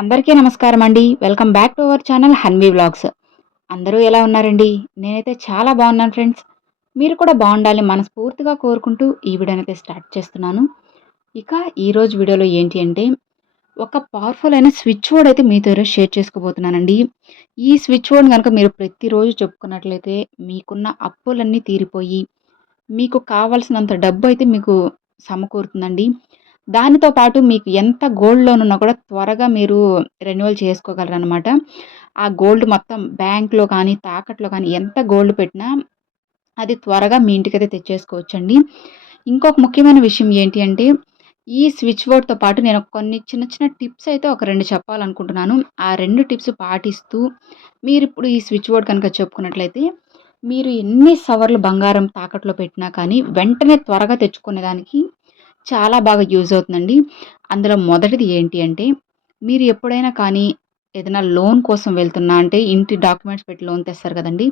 అందరికీ నమస్కారం అండి. Welcome back to our channel Hanvi vlogs. అందరూ ఎలా ఉన్నారండి? నేనైతే చాలా బాగున్నాను ఫ్రెండ్స్. మీరు కూడా బాగుండాలి మనస్ఫూర్తిగా కోరుకుంటూ ఈ వీడియోని అయితే స్టార్ట్ చేస్తున్నాను. ఇక ఈరోజు వీడియోలో ఏంటి అంటే ఒక పవర్ఫుల్ అయిన స్విచ్ బోర్డ్ అయితే మీతో ఈరోజు షేర్ చేసుకోబోతున్నానండి. ఈ స్విచ్ బోర్డ్ కనుక మీరు ప్రతిరోజు చెప్పుకున్నట్లయితే మీకున్న అప్పులన్నీ తీరిపోయి మీకు కావాల్సినంత డబ్బు అయితే మీకు సమకూరుతుందండి. దానితో పాటు మీకు ఎంత గోల్డ్ లోన్ ఉన్నా కూడా త్వరగా మీరు రెన్యువల్ చేసుకోగలరు అనమాట ఆ గోల్డ్ మొత్తం బ్యాంక్లో కానీ తాకట్లో కానీ ఎంత గోల్డ్ పెట్టినా అది త్వరగా మీ ఇంటికైతే తెచ్చేసుకోవచ్చండి. ఇంకొక ముఖ్యమైన విషయం ఏంటి అంటే ఈ స్విచ్ బోర్డ్తో పాటు నేను కొన్ని చిన్న చిన్న టిప్స్ అయితే ఒక రెండు చెప్పాలనుకుంటున్నాను. ఆ రెండు టిప్స్ పాటిస్తూ మీరు ఇప్పుడు ఈ స్విచ్ బోర్డ్ కనుక చెప్పుకున్నట్లయితే మీరు ఎన్ని సవర్లు బంగారం తాకట్లో పెట్టినా కానీ వెంటనే త్వరగా తెచ్చుకునేదానికి చాలా బాగా యూజ్ అవుతుందండి. అందులో మొదటిది ఏంటి అంటే మీరు ఎప్పుడైనా కానీ ఏదైనా లోన్ కోసం వెళ్తున్నా అంటే ఇంటి డాక్యుమెంట్స్ పెట్టి లోన్ తెస్తారు కదండి.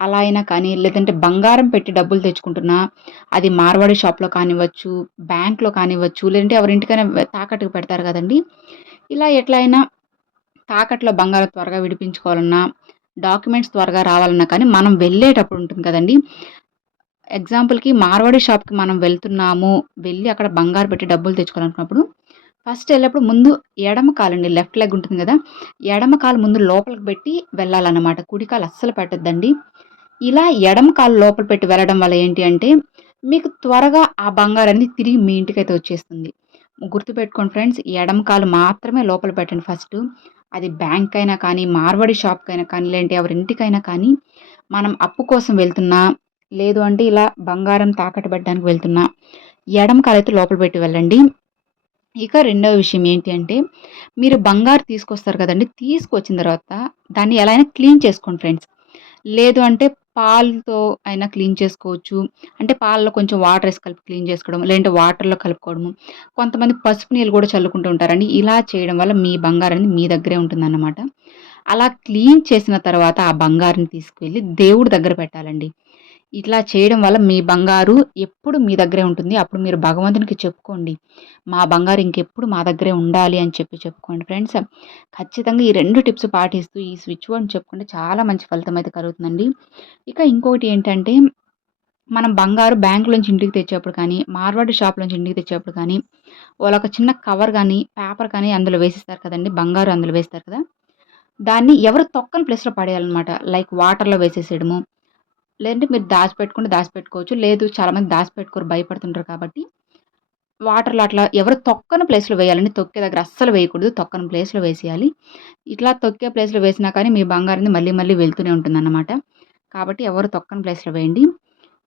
అలా అయినా కానీ లేదంటే బంగారం పెట్టి డబ్బులు తెచ్చుకుంటున్నా అది మార్వాడి షాప్లో కానివ్వచ్చు బ్యాంక్లో కానివ్వచ్చు లేదంటే ఎవరింటికైనా తాకట్టుకు పెడతారు కదండి. ఇలా ఎట్లయినా తాకట్లో బంగారం త్వరగా విడిపించుకోవాలన్నా డాక్యుమెంట్స్ త్వరగా రావాలన్నా కానీ మనం వెళ్ళేటప్పుడు ఉంటుంది కదండి. ఎగ్జాంపుల్కి మార్వాడి షాప్కి మనం వెళ్తున్నాము వెళ్ళి అక్కడ బంగారు పెట్టి డబ్బులు తెచ్చుకోవాలనుకున్నప్పుడు ఫస్ట్ వెళ్ళేప్పుడు ముందు ఎడమ కాలండి లెఫ్ట్ లెగ్ ఉంటుంది కదా ఎడమ కాలు ముందు లోపలికి పెట్టి వెళ్ళాలన్నమాట. కుడి కాలు అస్సలు పెట్టద్దండి. ఇలా ఎడమ కాలు లోపల పెట్టి వెళ్ళడం వల్ల ఏంటి అంటే మీకు త్వరగా ఆ బంగారాన్ని తిరిగి మీ ఇంటికైతే వచ్చేస్తుంది. గుర్తుపెట్టుకోండి ఫ్రెండ్స్ ఎడమ కాలు మాత్రమే లోపల పెట్టండి ఫస్ట్ అది బ్యాంక్ అయినా కానీ మార్వాడి షాప్కైనా కానీ లేదంటే ఎవరింటికైనా కానీ మనం అప్పు కోసం వెళ్తున్నా లేదు అంటే ఇలా బంగారం తాకట్టు పెట్టడానికి వెళ్తున్నా. ఎడమ కాలైతే లోపల పెట్టి వెళ్ళండి. ఇక రెండవ విషయం ఏంటి అంటే మీరు బంగారు తీసుకొస్తారు కదండి తీసుకొచ్చిన తర్వాత దాన్ని ఎలా అయినా క్లీన్ చేసుకోండి ఫ్రెండ్స్. లేదు అంటే పాలతో అయినా క్లీన్ చేసుకోవచ్చు. అంటే పాలలో కొంచెం వాటర్ వేసి కలిపి క్లీన్ చేసుకోవడం లేదంటే వాటర్లో కలుపుకోవడము. కొంతమంది పసుపు నీళ్ళు కూడా చల్లుకుంటూ ఉంటారండి. ఇలా చేయడం వల్ల మీ బంగారం అనేది మీ దగ్గరే ఉంటుందన్నమాట. అలా క్లీన్ చేసిన తర్వాత ఆ బంగారం తీసుకువెళ్ళి దేవుడి దగ్గర పెట్టాలండి. ఇట్లా చేయడం వల్ల మీ బంగారు ఎప్పుడు మీ దగ్గరే ఉంటుంది. అప్పుడు మీరు భగవంతునికి చెప్పుకోండి. మా బంగారు ఇంకెప్పుడు మా దగ్గరే ఉండాలి అని చెప్పి చెప్పుకోండి ఫ్రెండ్స్. ఖచ్చితంగా ఈ రెండు టిప్స్ పాటిస్తూ ఈ స్విచ్ బోర్డ్ చెప్పుకుంటే చాలా మంచి ఫలితం అయితే కలుగుతుందండి. ఇక ఇంకొకటి ఏంటంటే మనం బంగారు బ్యాంక్ నుంచి ఇంటికి తెచ్చేప్పుడు కానీ మార్వాడి షాప్ నుంచి ఇంటికి తెచ్చేప్పుడు కానీ వాళ్ళ ఒక చిన్న కవర్ కానీ పేపర్ కానీ అందులో వేసిస్తారు కదండి. బంగారు అందులో వేస్తారు కదా. దాన్ని ఎవరు తొక్కని ప్లేస్లో పడేయాలన్నమాట. లైక్ వాటర్లో వేసేసేయడము లేదంటే మీరు దాచిపెట్టుకుంటే దాచిపెట్టుకోవచ్చు. లేదు చాలామంది దాచిపెట్టుకోరు భయపడుతుంటారు కాబట్టి. వాటర్లో అట్లా ఎవరు తొక్కని ప్లేస్లో వేయాలండి. తొక్కే దగ్గర అస్సలు వేయకూడదు. తొక్కని ప్లేస్లో వేసేయాలి. ఇట్లా తొక్కే ప్లేస్లో వేసినా కానీ మీ బంగారం మళ్ళీ మళ్ళీ వెళ్తూనే ఉంటుందన్నమాట. కాబట్టి ఎవరు తొక్కని ప్లేస్లో వేయండి.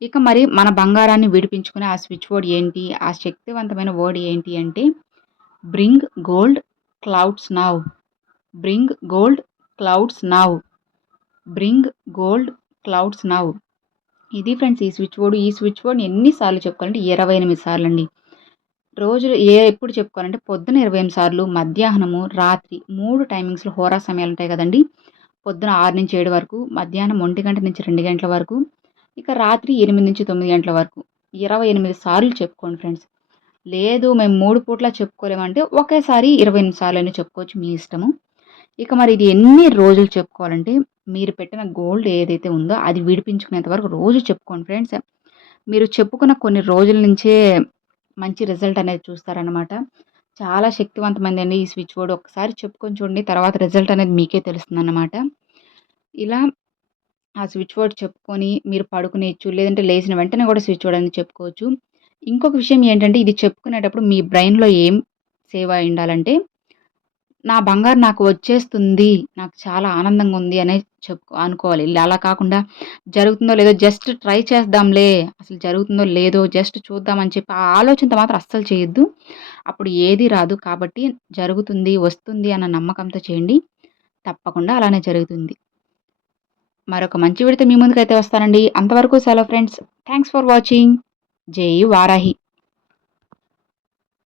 ఇక మరి మన బంగారాన్ని విడిపించుకునే ఆ స్విచ్ బోర్డ్ ఏంటి? ఆ శక్తివంతమైన వర్డ్ ఏంటి అంటే bring gold clouds now bring gold clouds now bring gold clouds now ఇది ఫ్రెండ్స్ ఈ స్విచ్ బోర్డు ఈ స్విచ్ బోర్డ్ని ఎన్నిసార్లు చెప్పుకోవాలంటే ఇరవై ఎనిమిది సార్లు అండి రోజులు ఏ ఎప్పుడు చెప్పుకోవాలంటే పొద్దున ఇరవై ఎనిమిది సార్లు మధ్యాహ్నము రాత్రి మూడు టైమింగ్స్లో హోరా సమయాలు ఉంటాయి కదండి. పొద్దున ఆరు నుంచి ఏడు వరకు మధ్యాహ్నం ఒంటి గంట నుంచి రెండు గంటల వరకు ఇక రాత్రి ఎనిమిది నుంచి తొమ్మిది గంటల వరకు ఇరవై ఎనిమిది సార్లు చెప్పుకోండి ఫ్రెండ్స్. లేదు మేము మూడు పూట్ల చెప్పుకోలేమంటే ఒకేసారి ఇరవై ఎనిమిది సార్లు అయినా చెప్పుకోవచ్చు మీ ఇష్టము. ఇక మరి ఇది ఎన్ని రోజులు చెప్పుకోవాలంటే మీరు పెట్టిన గోల్డ్ ఏదైతే ఉందో అది విడిపించుకునేంత వరకు రోజు చెప్పుకోండి ఫ్రెండ్స్. మీరు చెప్పుకున్న కొన్ని రోజుల నుంచే మంచి రిజల్ట్ అనేది చూస్తారనమాట చాలా శక్తివంతమైంది అండి ఈ స్విచ్ బోర్డ్. ఒకసారి చెప్పుకొని చూడండి తర్వాత రిజల్ట్ అనేది మీకే తెలుస్తుంది అన్నమాట ఇలా ఆ స్విచ్ బోర్డ్ చెప్పుకొని మీరు పడుకునేచ్చు లేదంటే లేచిన వెంటనే కూడా స్విచ్ బోర్డ్ అనేది చెప్పుకోవచ్చు. ఇంకొక విషయం ఏంటంటే ఇది చెప్పుకునేటప్పుడు మీ బ్రెయిన్లో ఏం సేవ్ అయి ఉండాలంటే నా బంగారు నాకు వచ్చేస్తుంది నాకు చాలా ఆనందంగా ఉంది అనే చెప్పు అనుకోవాలి. అలా కాకుండా జరుగుతుందో లేదో జస్ట్ ట్రై చేద్దాంలే అసలు జరుగుతుందో లేదో జస్ట్ చూద్దామని చెప్పి ఆ ఆలోచనతో మాత్రం అస్సలు చేయొద్దు. అప్పుడు ఏది రాదు కాబట్టి జరుగుతుంది వస్తుంది అన్న నమ్మకంతో చేయండి. తప్పకుండా అలానే జరుగుతుంది. మరొక మంచి విడితే మీ ముందుకైతే వస్తానండి. అంతవరకు సెలవు ఫ్రెండ్స్. Thanks for watching. జై వారాహి.